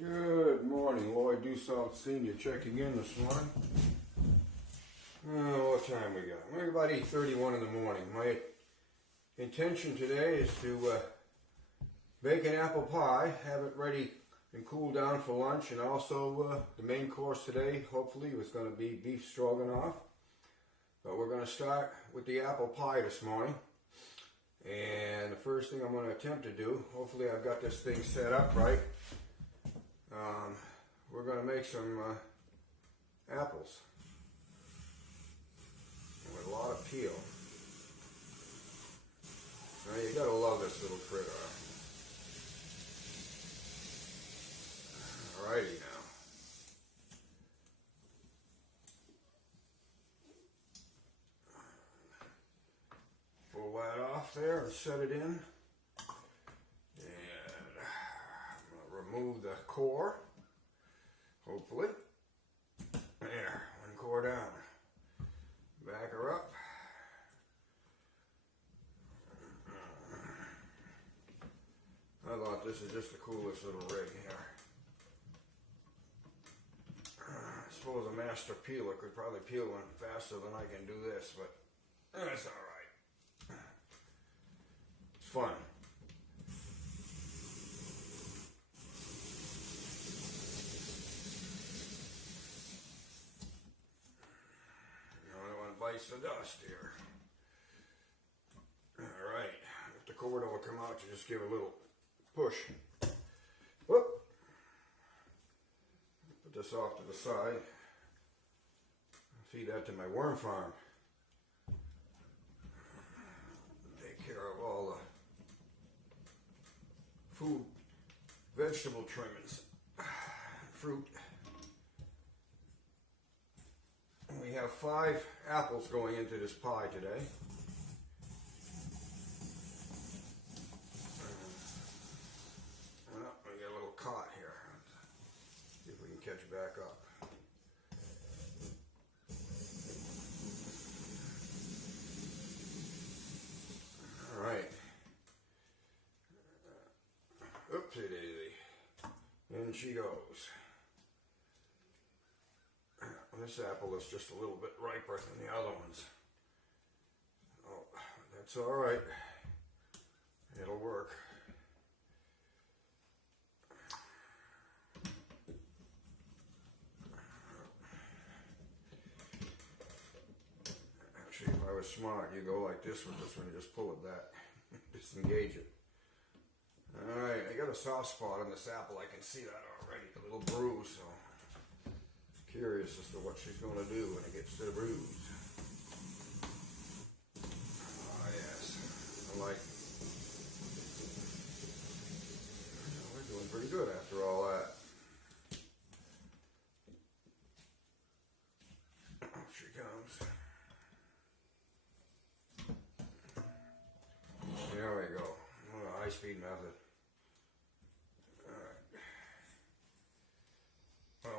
Good morning, Loyd Senior checking in this morning. What time we got? We're about 8:31 in the morning. My intention today is to bake an apple pie, have it ready and cool down for lunch, and also the main course today, hopefully, was going to be beef stroganoff. But we're going to start with the apple pie this morning. And the first thing I'm going to attempt to do, hopefully I've got this thing set up right. We're going to make some apples with a lot of peel. Now you gotta love this little critter. Alrighty now. Pull that off there and set it in. And I'm going to remove the core. Hopefully. There, one core down. Back her up. I thought this is just the coolest little rig here. I suppose a master peeler could probably peel one faster than I can do this, but that's alright. It's fun. Bites the dust here. Alright, if the cord will come out, you just give a little push. Whoop! Put this off to the side. Feed that to my worm farm. Take care of all the food, vegetable trimmings, fruit. We have 5 apples going into this pie today. Well, we get a little caught here. See if we can catch back up. All right. Oopsie daisy. In she goes. This apple is just a little bit riper than the other ones. Oh, that's all right. It'll work. Actually, if I was smart, you go like this with this one, you just pull it back, disengage it. All right, I got a soft spot on this apple. I can see that already, a little bruise, so. Curious as to what she's going to do when it gets to the bruise. Oh yes, I like it. We're doing pretty good after all that. Up she comes. There we go. High-speed method.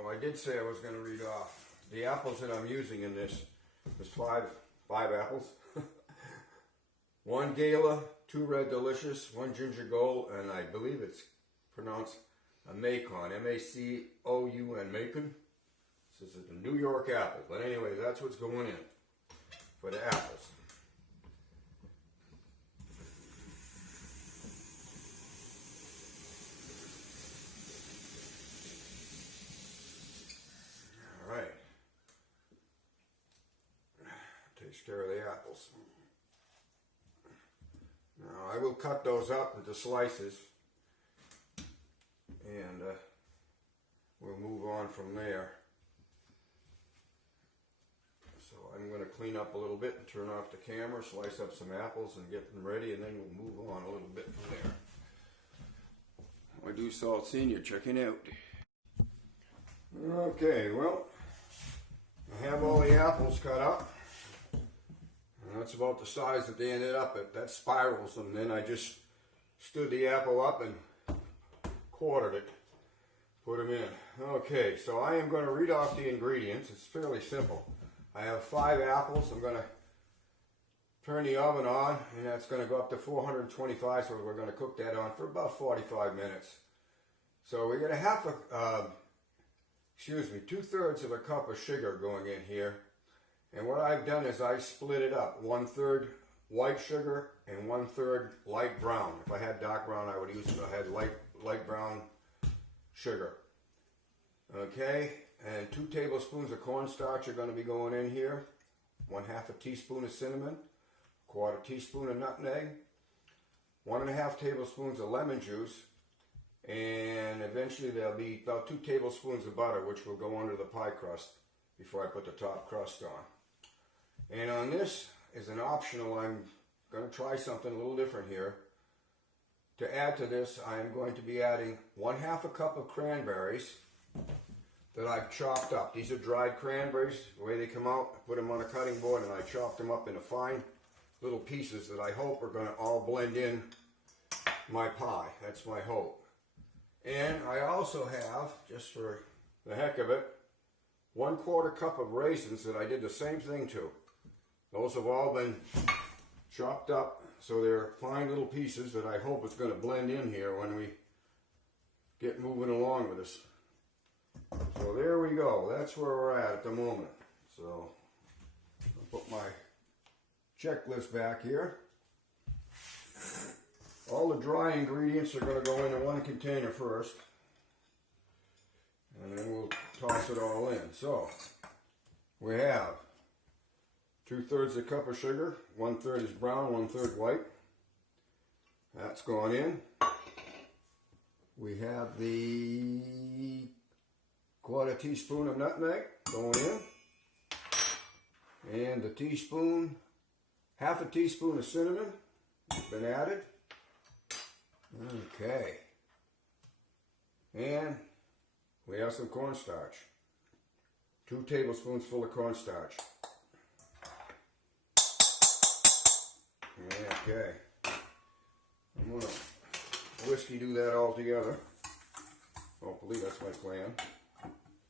I did say I was going to read off the apples that I'm using in this. There's five apples. 1 Gala, 2 Red Delicious, 1 Ginger Gold, and I believe it's pronounced a Macon, M-A-C-O-U-N, Macon. This is a New York apple, but anyway, that's what's going in for the apples. Takes care of the apples. Now I will cut those up into slices and we'll move on from there. So I'm going to clean up a little bit and turn off the camera, slice up some apples and get them ready, and then we'll move on a little bit from there. Senior checking out. Okay, well, I have all the apples cut up. And that's about the size that they ended up at. That spirals them. Then I just stood the apple up and quartered it. Put them in. Okay, so I am going to read off the ingredients. It's fairly simple. I have 5 apples. I'm going to turn the oven on, and that's going to go up to 425, so we're going to cook that on for about 45 minutes. So we're going to have two-thirds of a cup of sugar going in here. And what I've done is I split it up. 1/3 white sugar and 1/3 light brown. If I had dark brown, I would use it. I had light brown sugar. Okay, and 2 tablespoons of cornstarch are going to be going in here. 1/2 teaspoon of cinnamon, 1/4 teaspoon of nutmeg, 1.5 tablespoons of lemon juice, and eventually there'll be about 2 tablespoons of butter, which will go under the pie crust before I put the top crust on. And on this is an optional. I'm going to try something a little different here. To add to this, I'm going to be adding 1/2 cup of cranberries that I've chopped up. These are dried cranberries. The way they come out, I put them on a cutting board and I chopped them up into fine little pieces that I hope are going to all blend in my pie. That's my hope. And I also have, just for the heck of it, 1/4 cup of raisins that I did the same thing to. Those have all been chopped up, so they're fine little pieces that I hope it's going to blend in here when we get moving along with this. So there we go. That's where we're at the moment. So I'll put my checklist back here. All the dry ingredients are going to go into one container first, and then we'll toss it all in. So we have 2/3 a cup of sugar, 1/3 is brown, 1/3 white. That's gone in. We have the 1/4 teaspoon of nutmeg going in, and the teaspoon, 1/2 teaspoon of cinnamon has been added. Okay, and we have some cornstarch, 2 tablespoons full of cornstarch. Okay, I'm going to whiskey do that all together. Hopefully that's my plan.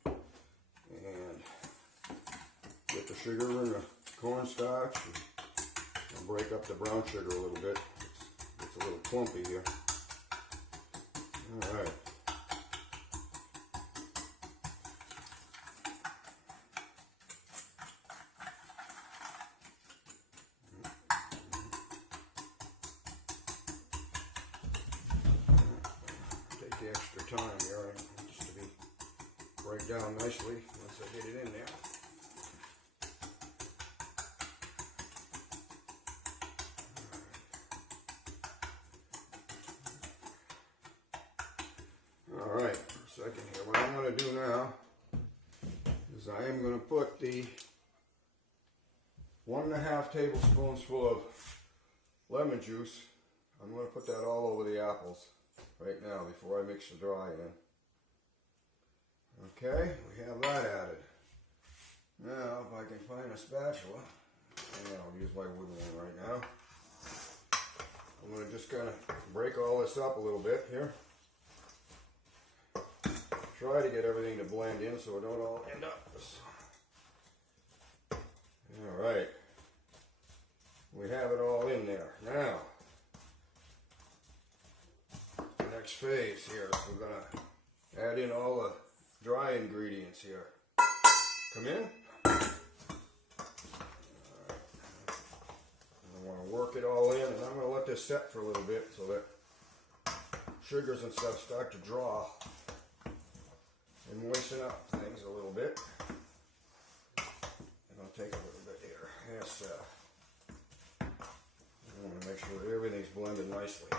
And get the sugar and the cornstarch and break up the brown sugar a little bit. It's a little clumpy here. All right. Take the extra time here just to break down nicely once I get it in there. Alright, for a second here. What I'm going to do now is I am going to put the 1.5 tablespoons full of lemon juice. I'm going to put that all over the apples right now before I mix the dry in. Okay, we have that added. Now, if I can find a spatula, and I'll use my wooden one right now. I'm going to just kind of break all this up a little bit here. Try to get everything to blend in so it don't all end up. Alright, we have it all in there. Now, the next phase here, we're going to add in all the dry ingredients here. Come in. I want to work it all in, and I'm going to let this set for a little bit so that sugars and stuff start to draw and moisten up things a little bit. And I'll take a little bit here. Yes, I want to make sure that everything's blended nicely.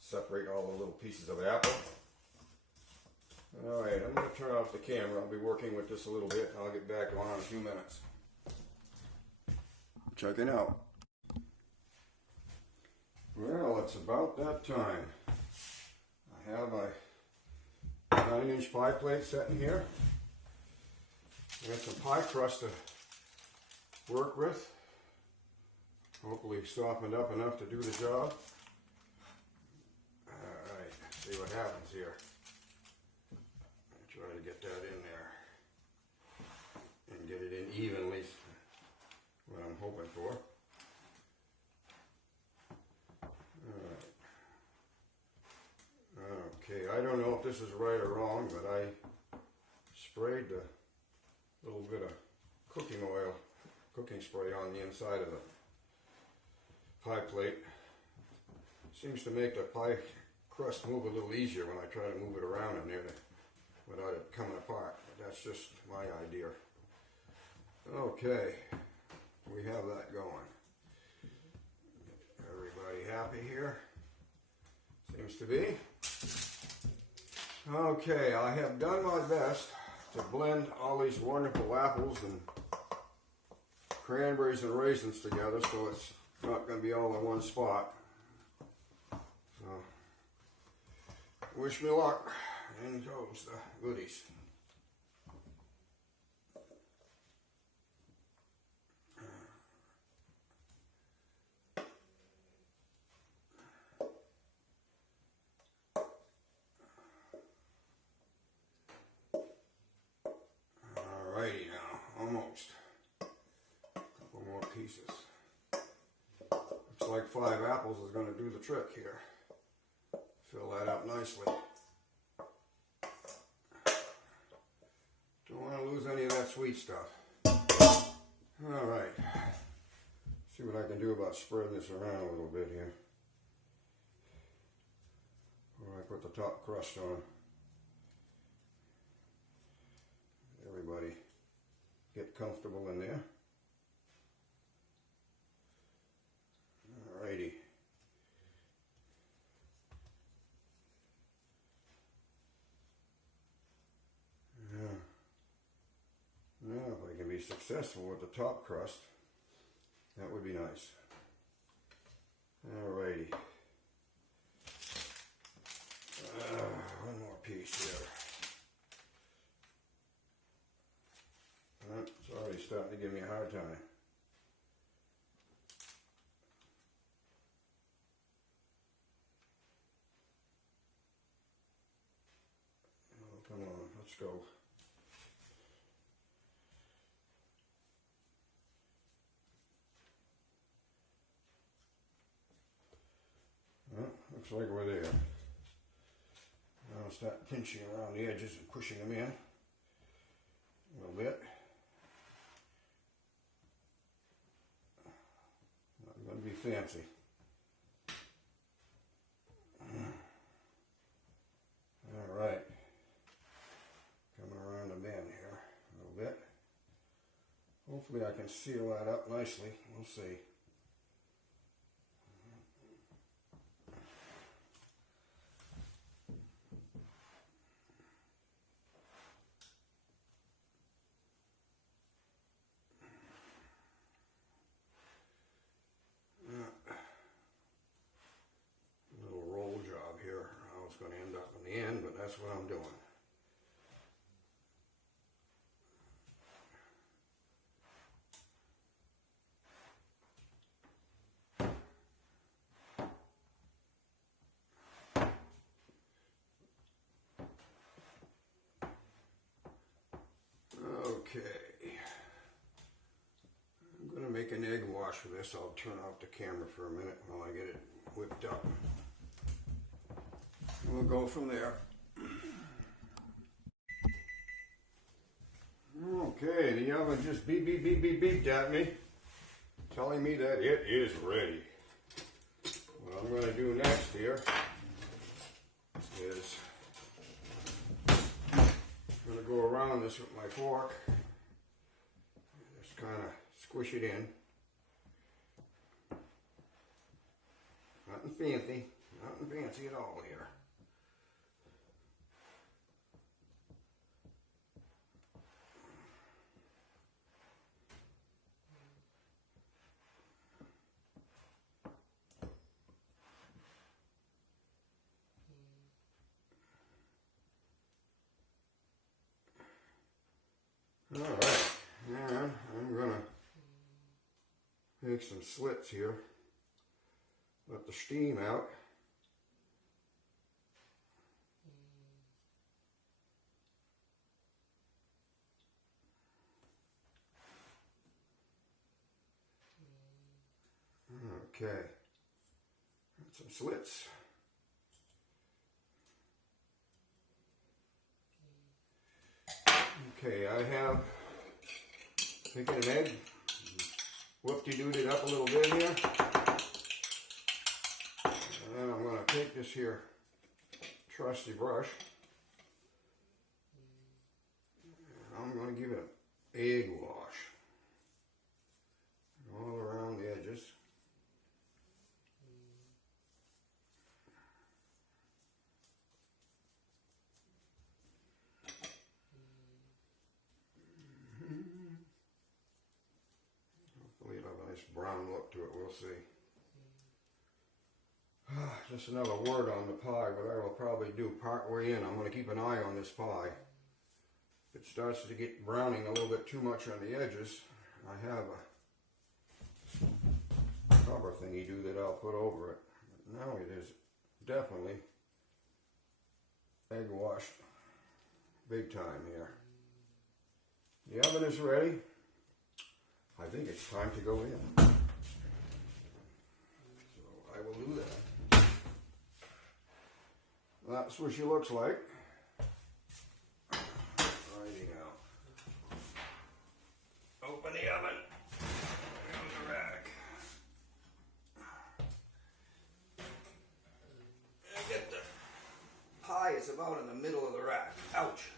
Separate all the little pieces of apple. Alright, I'm going to turn off the camera. I'll be working with this a little bit, and I'll get back on in a few minutes. Check it out. Well, it's about that time. I have my 9-inch pie plate sitting here. I got some pie crust to work with. Hopefully softened up enough to do the job. Alright, see what happens here. Try to get that in there and get it in evenly, what I'm hoping for. Alright. Okay, I this is right or wrong, but I sprayed a little bit of cooking oil, cooking spray on the inside of the pie plate. Seems to make the pie crust move a little easier when I try to move it around in there without it coming apart. But that's just my idea. Okay, we have that going. Everybody happy here? Seems to be. Okay, I have done my best to blend all these wonderful apples and cranberries and raisins together so it's not going to be all in one spot. So, wish me luck. In goes the goodies. Alrighty now, almost. A couple more pieces. Looks like 5 apples is going to do the trick here. Fill that up nicely. Don't want to lose any of that sweet stuff. Alright. See what I can do about spreading this around a little bit here. Before I put the top crust on. Everybody get comfortable in there. Alrighty. Now, if I can be successful with the top crust, that would be nice. Alrighty. One more piece here. It's already starting to give me a hard time. Oh, come on, let's go. Well, looks like we're there. Now I'll start pinching around the edges and pushing them in a little bit. Not going to be fancy. All right. Coming around the bend here a little bit. Hopefully I can seal that up nicely. We'll see. That's what I'm doing. Okay. I'm going to make an egg wash for this. I'll turn off the camera for a minute while I get it whipped up. We'll go from there. Okay, the oven just beeped at me, telling me that it is ready. What I'm going to do next here is I'm going to go around this with my fork, just kind of squish it in. Nothing fancy at all here. Alright, and I'm going to make some slits here, let the steam out. Okay, and some slits. Okay, I have taken an egg, whoop-de-doed it up a little bit here. And then I'm going to take this here trusty brush. And I'm going to give it an egg wash all around the edges. Hopefully it'll have a nice brown look to it, we'll see. Just another word on the pie, but I will probably do part way in. I'm going to keep an eye on this pie. If it starts to get browning a little bit too much on the edges, I have a cover thingy do that I'll put over it. But now it is definitely egg washed big time here. The oven is ready. I think it's time to go in. So I will do that. That's what she looks like. Righty now. Open the oven. There goes the rack. And get the pie is about in the middle of the rack. Ouch.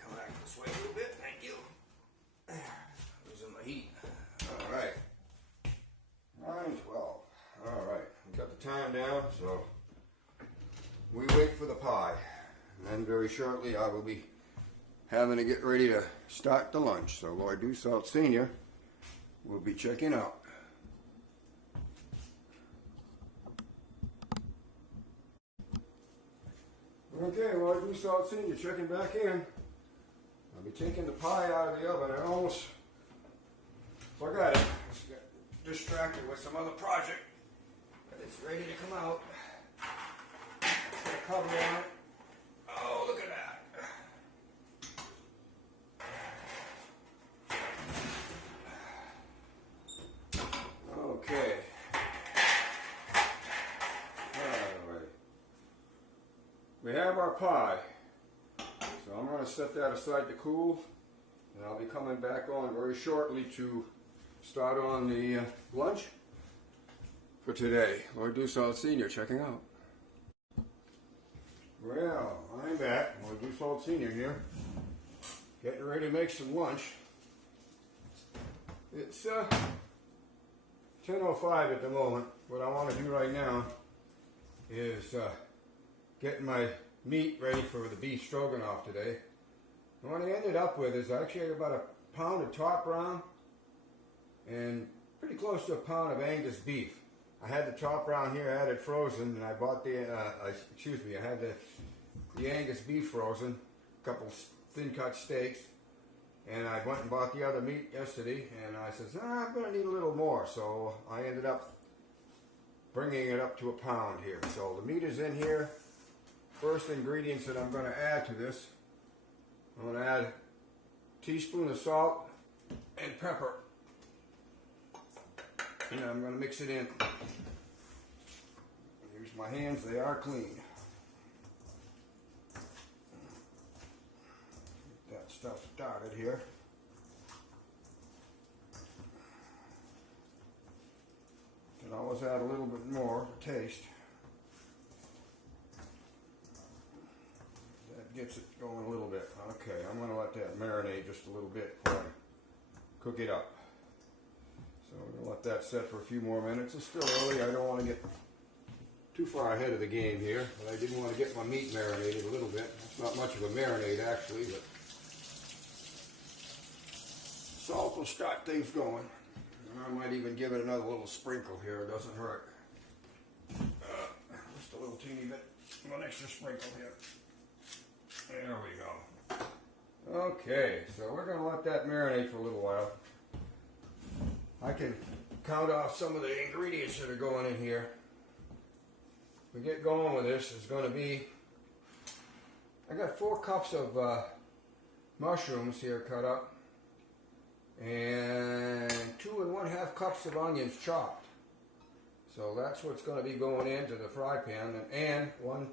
Come back this way a little bit. Thank you. Losing my heat. All right. 9:12. All right. We got the time down, so we wait for the pie, and then very shortly I will be having to get ready to start the lunch. So Loyd Dussault Sr. will be checking out. Okay, Loyd Dussault Sr. checking back in. I'll be taking the pie out of the oven. I almost forgot it. Just got distracted with some other project, but it's ready to come out. Cover on it. Oh, look at that. Okay. Alright. We have our pie. So I'm going to set that aside to cool. And I'll be coming back on very shortly to start on the lunch for today. Loyd Dussault Sr. checking out. Well, I'm back. Loyd Dussault Sr. here. Getting ready to make some lunch. It's 10:05 at the moment. What I want to do right now is getting my meat ready for the beef stroganoff today. And what I ended up with is actually about a pound of top round and pretty close to a pound of Angus beef. I had the top round here, I had it frozen, and I bought the, I had the Angus beef frozen, a couple thin cut steaks, and I went and bought the other meat yesterday, and I said, I'm going to need a little more, so I ended up bringing it up to a pound here. So the meat is in here. First ingredients that I'm going to add to this, I'm going to add a teaspoon of salt and pepper. And I'm going to mix it in. Use my hands, they are clean. Get that stuff started here. Can always add a little bit more to taste. That gets it going a little bit. Okay, I'm going to let that marinate just a little bit before I cook it up. So we're going to let that set for a few more minutes. It's still early. I don't want to get too far ahead of the game here, but I didn't want to get my meat marinated a little bit. It's not much of a marinade actually, but salt will start things going. And I might even give it another little sprinkle here. It doesn't hurt. Just a little teeny bit, one extra sprinkle here. There we go. Okay, so we're going to let that marinate for a little while. I can count off some of the ingredients that are going in here. We get going with this. It's going to be, I got 4 cups of mushrooms here cut up, and 2 1/2 cups of onions chopped. So that's what's going to be going into the fry pan, and 1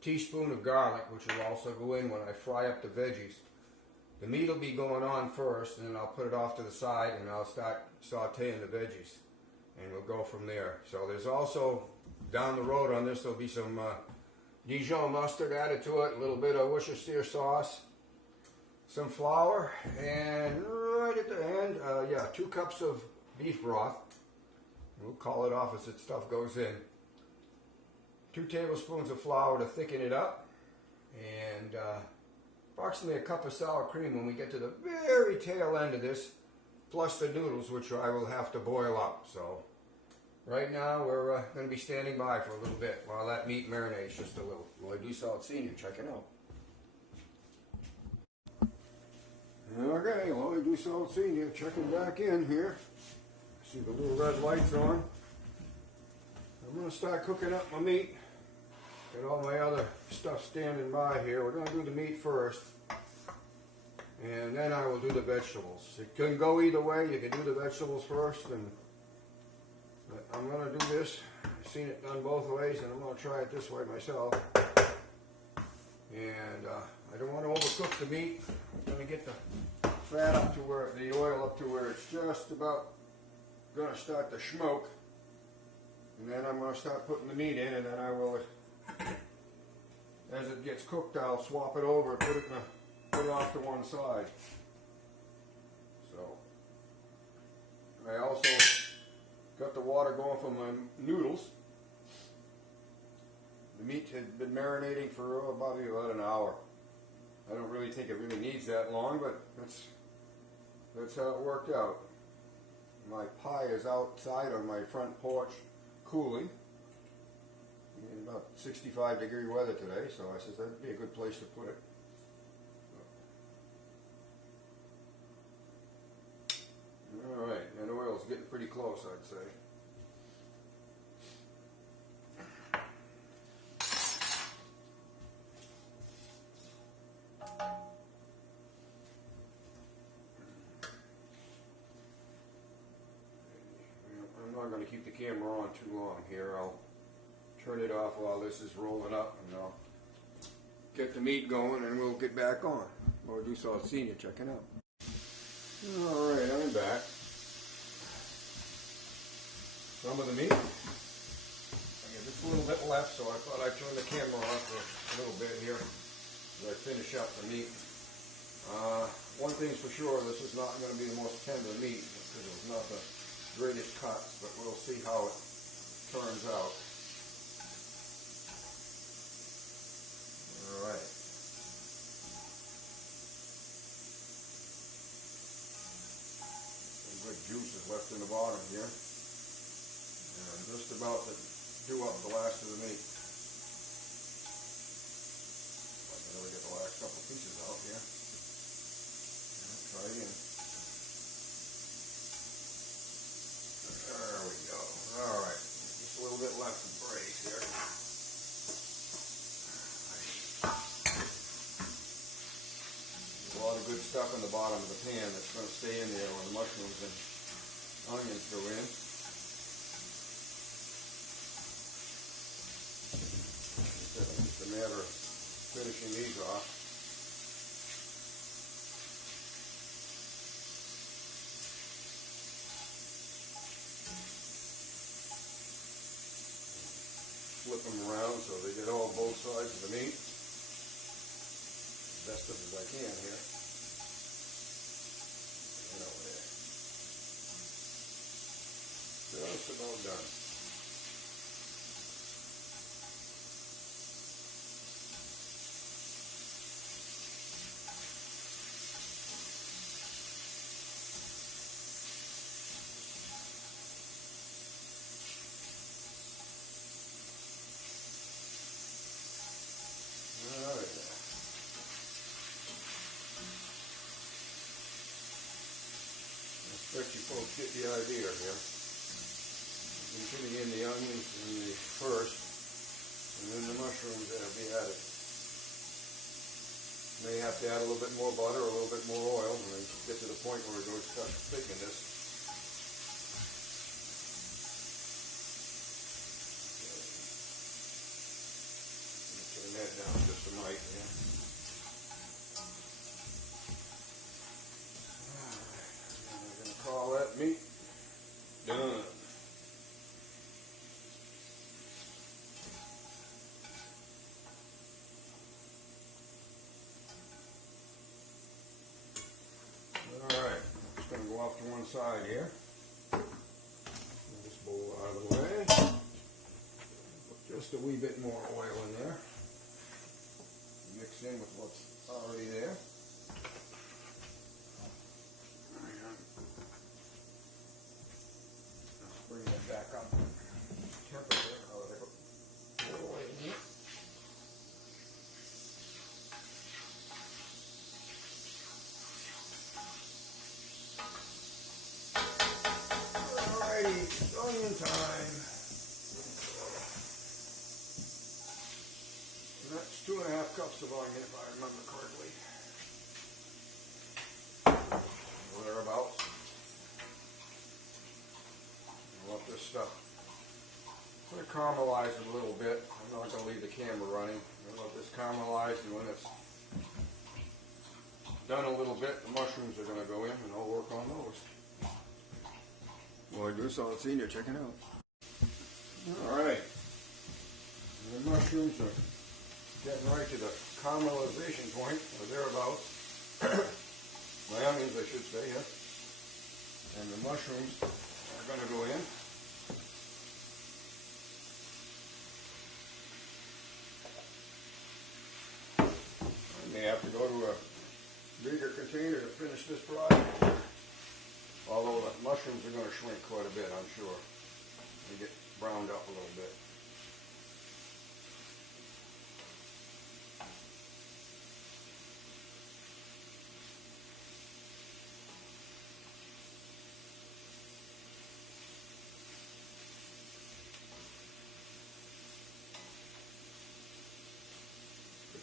teaspoon of garlic, which will also go in when I fry up the veggies. the meat will be going on first, and then I'll put it off to the side, and I'll start sauteing the veggies, and we'll go from there. So there's also, down the road on this, there'll be some Dijon mustard added to it, a little bit of Worcestershire sauce, some flour, and right at the end, 2 cups of beef broth. We'll call it off as the stuff goes in. 2 tablespoons of flour to thicken it up, and approximately a cup of sour cream when we get to the very tail end of this, plus the noodles, which I will have to boil up. So right now we're going to be standing by for a little bit while that meat marinates just a little. Loyd Senior, check it out. Okay, Loyd Senior checking back in here. See the little red lights on. I'm going to start cooking up my meat. Got all my other stuff standing by here. We're going to do the meat first, and then I will do the vegetables. It can go either way. You can do the vegetables first, but I'm going to do this. I've seen it done both ways, and I'm going to try it this way myself. And I don't want to overcook the meat. I'm going to get the fat up to where, the oil up to where it's just about going to start to smoke. And then I'm going to start putting the meat in, and then I will, as it gets cooked, I'll swap it over, put it off to one side. So I also got the water going for my noodles. The meat had been marinating for about an hour. I don't really think it really needs that long, but that's how it worked out. My pie is outside on my front porch cooling in about 65-degree weather today, so I said that'd be a good place to put it. Alright, that oil's getting pretty close, I'd say. I'm not going to keep the camera on too long here. I'll turn it off while this is rolling up, and I'll get the meat going, and we'll get back on. Loyd Senior checking out. Alright, I'm back. Some of the meat. I got just a little bit left, so I thought I'd turn the camera off for a little bit here as I finish up the meat. One thing's for sure, this is not going to be the most tender meat because it's not the greatest cuts, but we'll see how it turns out. Alright. Some good juice is left in the bottom here. And I'm just about to do up the last of the meat. I can really get the last couple pieces out here. Try again. There we go. Alright. Just a little bit left to braise here. There's a lot of good stuff in the bottom of the pan that's going to stay in there when the mushrooms and onions go in. It's just a matter of finishing these off. Flip them around so they get all both sides of the meat. Best of as I can here. And over there. Just about done. I bet you folks get the idea here. I'm putting in the onions in the first, and then the mushrooms that will be added. May have to add a little bit more butter, a little bit more oil, and then get to the point where it goes start thickening this. Turn that down just a mite, yeah. that meat done. Alright, just going to go off to one side here. Get this bowl out of the way. Put just a wee bit more oil in there. Mix in with what's already there. Let's bring it back up. Temperature. I'll let it go away in here. Alrighty, onion time. And that's 2.5 cups of onion if I remember correctly. Or thereabouts. I want this stuff. I'm going to caramelize it a little bit. I'm not going to leave the camera running. I'm going to let this caramelize, and when it's done a little bit, the mushrooms are going to go in and I'll work on those. Loyd, do solid senior, check it out. Alright. The mushrooms are getting right to the caramelization point, or thereabouts. My onions, I should say, yes. And the mushrooms are going to go in. I may have to go to a bigger container to finish this project. Although the mushrooms are going to shrink quite a bit, I'm sure. They get browned up a little bit.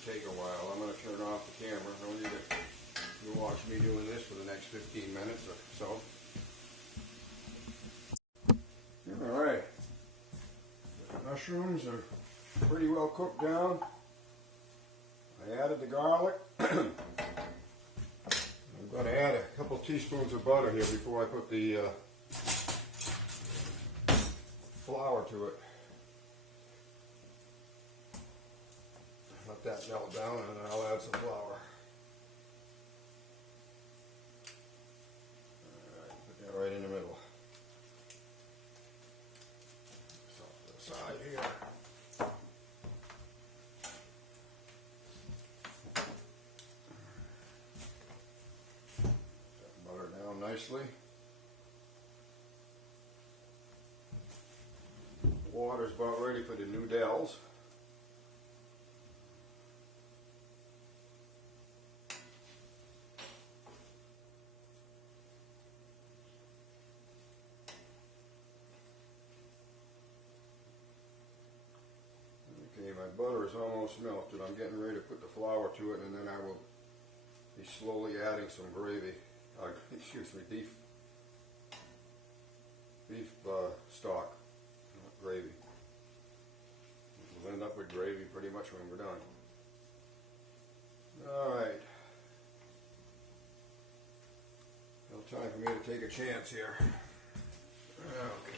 Take a while. I'm going to turn off the camera. I don't need to watch me doing this for the next 15 minutes or so. Alright. The mushrooms are pretty well cooked down. I added the garlic. I'm going to add a couple teaspoons of butter here before I put the flour to it. Let that melt down and then I'll add some flour. Alright, put that right in the middle. So off to the side here. Put that butter down nicely. The water's about ready for the Noodles. Okay, my butter is almost melted. I'm getting ready to put the flour to it, and then I will be slowly adding some gravy. Excuse me, beef stock, not gravy. We'll end up with gravy pretty much when we're done. Alright. No time for me to take a chance here. Okay.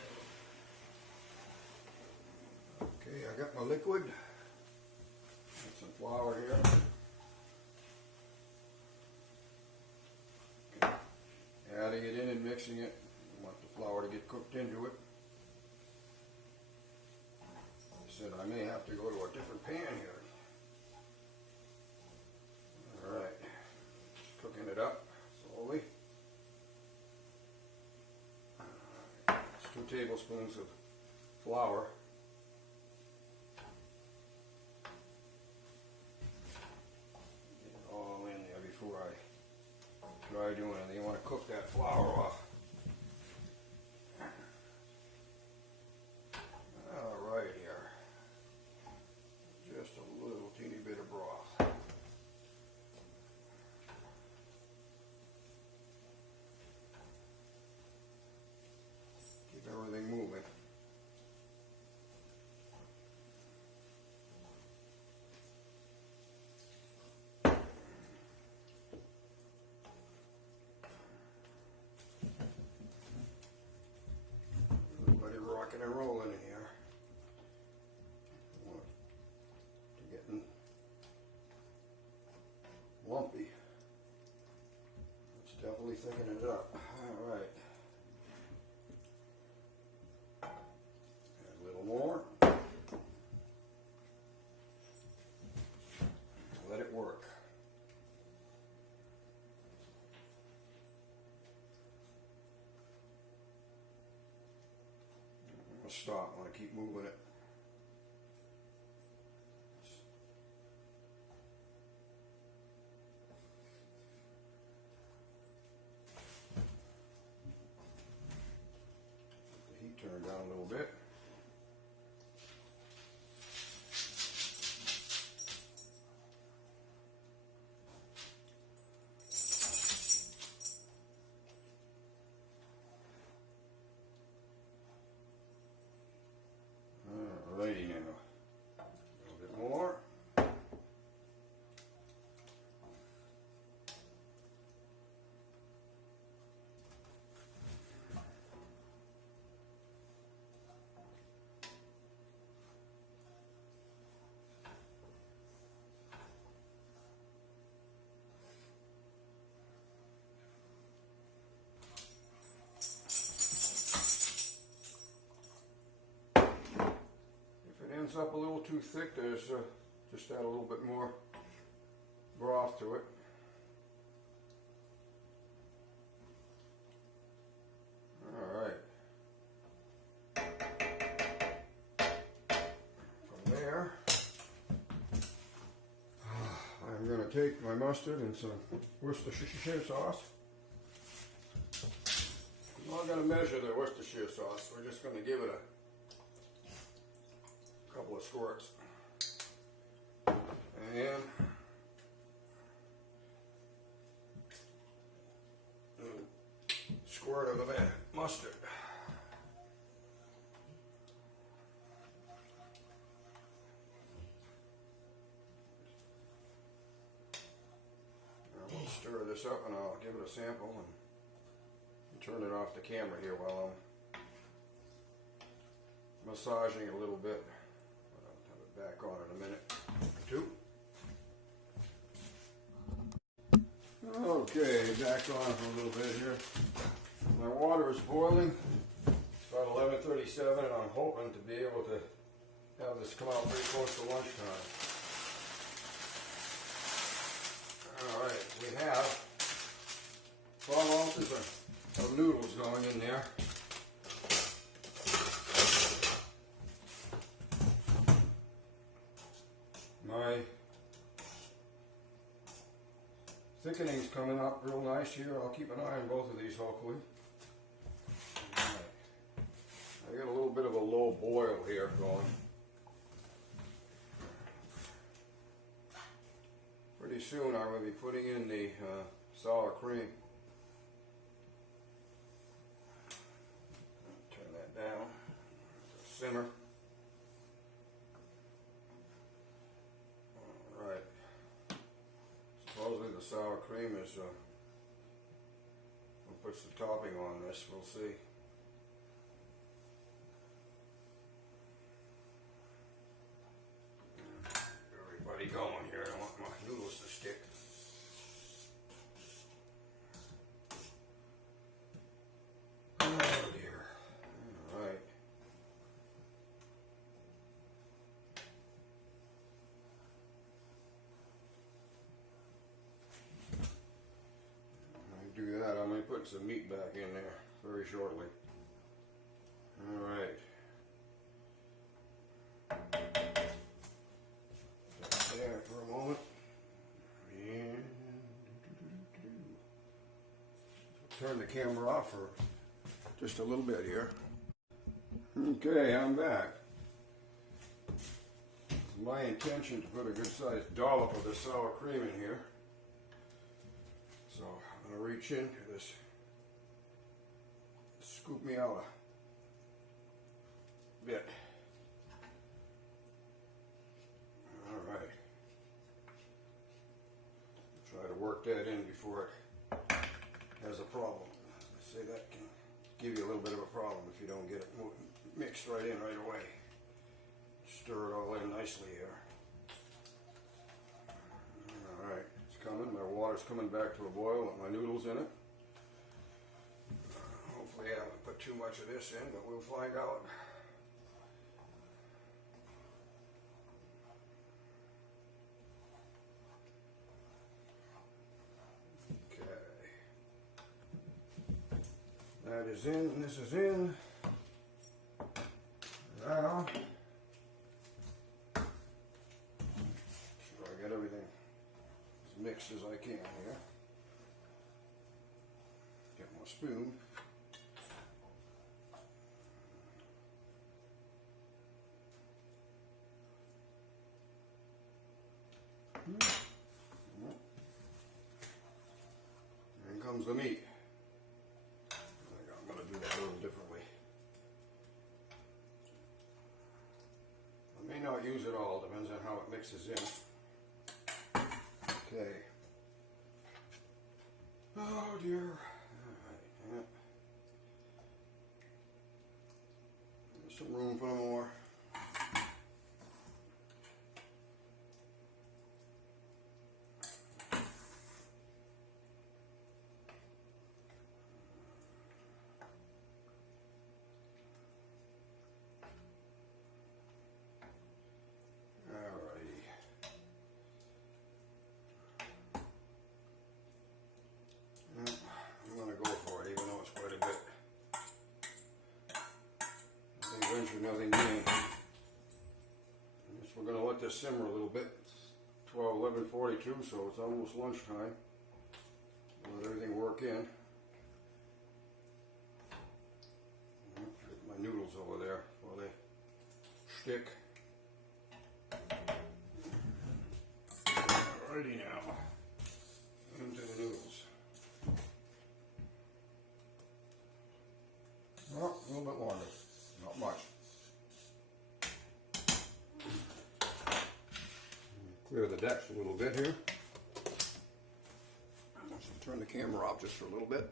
Okay, I got my liquid. Got some flour here. Okay. Adding it in and mixing it. I want the flour to get cooked into it. I said I may have to go to a different pan here. Alright. Just cooking it up slowly. It's 2 tablespoons of flour. Before I try doing anything, you want to cook that flour off. Alright here. Just a little teeny bit of broth. Keep everything moving. hopefully thickening it up. All right. Add a little more. Let it work. I'm going to stop. I want to keep moving it. Turn it down a little bit. Alrighty now. A little bit more. Ends up a little too thick, there's just add a little bit more broth to it. Alright. From there, I'm going to take my mustard and some Worcestershire sauce. I'm not going to measure the Worcestershire sauce, we're just going to give it a couple of squirts, and a squirt of the mustard. Now we'll stir this up and I'll give it a sample and turn it off the camera here while I'm massaging it a little bit. Back on in a minute or two. Okay, back on for a little bit here. My water is boiling. It's about 11:37 and I'm hoping to be able to have this come out pretty close to lunchtime. Alright, we have 12 ounces of noodles going in there. My thickening's coming up real nice here. I'll keep an eye on both of these hopefully. Right. I got a little bit of a low boil here going. Pretty soon I'm going to be putting in the sour cream. Turn that down to simmer. Supposedly the sour cream is what puts the topping on this. We'll see. Everybody going here. I don't want my noodles to stick. Oh dear. All right. Do that, I'm going to put some meat back in there very shortly. Alright. There for a moment. And turn the camera off for just a little bit here. Okay, I'm back. It's my intention to put a good sized dollop of the sour cream in here. So I'm going to reach into this, scoop me out a bit. Alright. Try to work that in before it has a problem. I say that can give you a little bit of a problem if you don't get it mixed right in right away. Stir it all in nicely here. Alright, it's coming. My water's coming back to a boil with my noodles in it. too much of this in, but we'll find out. That is in, and this is in. Now, sure I get everything as mixed as I can here. Get my spoon. And comes the meat. I'm going to do that a little differently. I may not use it all, depends on how it mixes in. Okay. Oh dear. Alright, yeah. There's some room for more. Nothing new. We're going to let this simmer a little bit. It's 11:42, so it's almost lunchtime. Let everything work in. Get my noodles over there while they stick. Alrighty now. Into the noodles. Well, a little bit longer. Not much. Clear the decks a little bit here. So turn the camera off just for a little bit.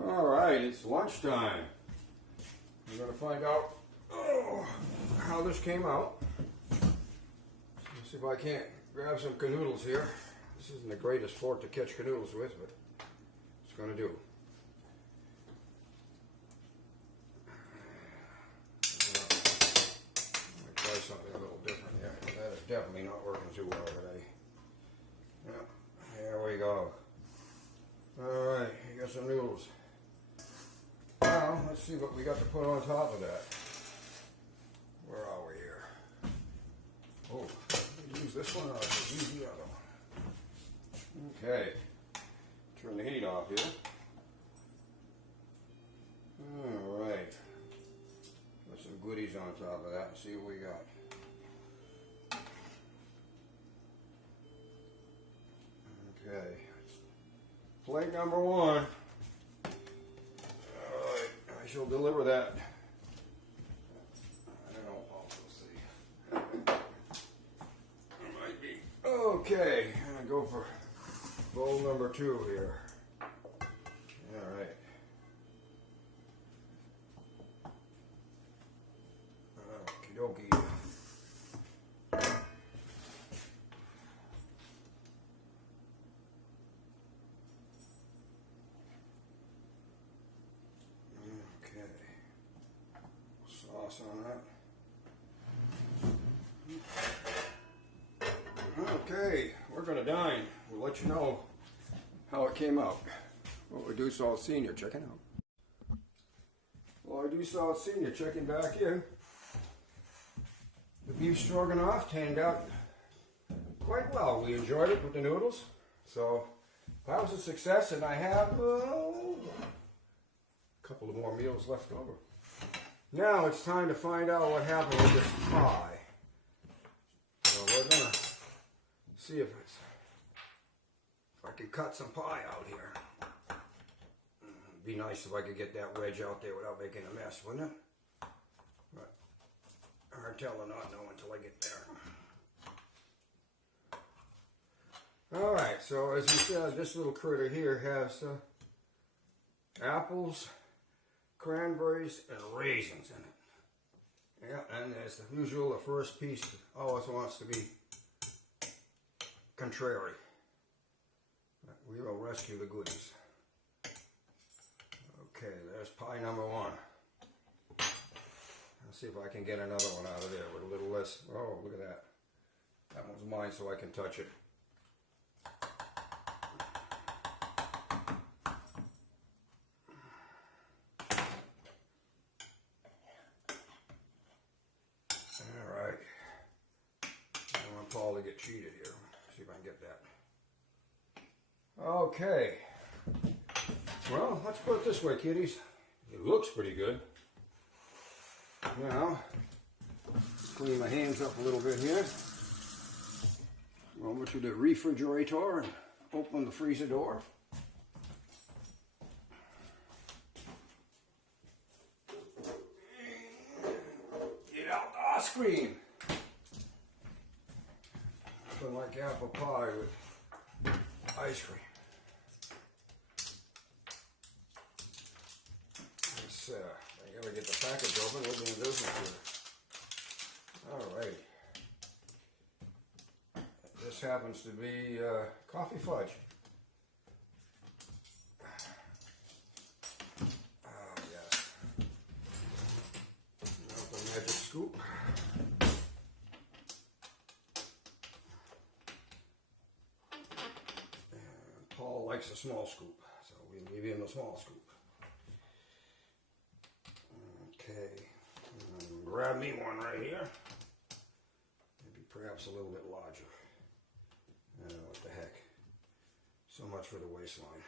Alright, it's lunchtime. We're going to find out how this came out. Let's see if I can't grab some canoodles here. This isn't the greatest fork to catch canoodles with, but it's going to do. Try something a little different here. That is definitely not working too well today. Yeah, there we go. Alright, you got some noodles. Now, let's see what we got to put on top of that. Where are we here? Oh, use this one or use the other one. Okay. Turn the heat off here. Alright. Put some goodies on top of that and see what we got. Okay. Plate number one. Alright, I shall deliver that. I don't know, also see. It might be. Okay, I'm gonna go for bowl number two here. Alright. Okie dokie. Okay. Sauce on that. Okay, we're gonna dine. We'll let you know how it came out. What Loyd Salt Senior checking out. Loyd Salt Senior checking back in. The beef stroganoff turned out quite well. We enjoyed it with the noodles, so that was a success, and I have a couple of more meals left over. Now it's time to find out what happened with this pie. So we're gonna see if I can cut some pie out here. It'd be nice if I could get that wedge out there without making a mess, wouldn't it? But hard tell or not know until I get there. Alright, so as you said, this little critter here has apples, cranberries, and raisins in it. Yeah, and as usual, the first piece always wants to be contrary. We will rescue the goodies. Okay, there's pie number one. Let's see if I can get another one out of there with a little less. Oh, look at that. That one's mine, so I can touch it. All right. I don't want Paul to get cheated here. See if I can get that. Okay. Well, let's put it this way, kiddies. It looks pretty good. Now, clean my hands up a little bit here. Over to the refrigerator and open the freezer door. Get out the ice cream. Nothing like apple pie with ice cream. I gotta get the package open. We'll be in business here. Alrighty. This happens to be coffee fudge. Oh yes. Now the magic scoop. And Paul likes a small scoop, so we leave him the small scoop. Okay, grab me one right here. Maybe perhaps a little bit larger. What the heck. So much for the waistline.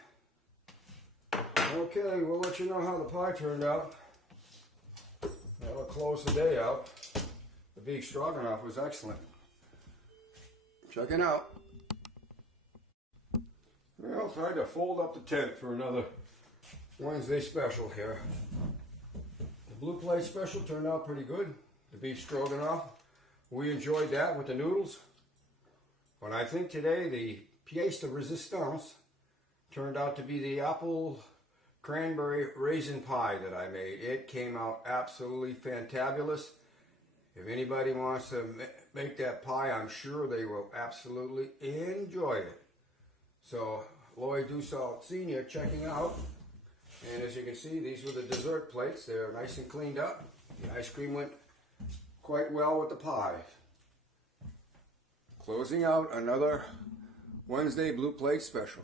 Okay, we'll let you know how the pie turned out. That'll close the day out. The beef stroganoff was excellent. Check it out. Well, tried to fold up the tent for another Wednesday special here. Blue plate special turned out pretty good. The beef stroganoff, we enjoyed that with the noodles. But I think today the pièce de résistance turned out to be the apple cranberry raisin pie that I made. It came out absolutely fantabulous. If anybody wants to make that pie, I'm sure they will absolutely enjoy it. So, Loyd Senior checking out. And as you can see, these were the dessert plates. They're nice and cleaned up. The ice cream went quite well with the pie. Closing out another Wednesday Blue Plate special.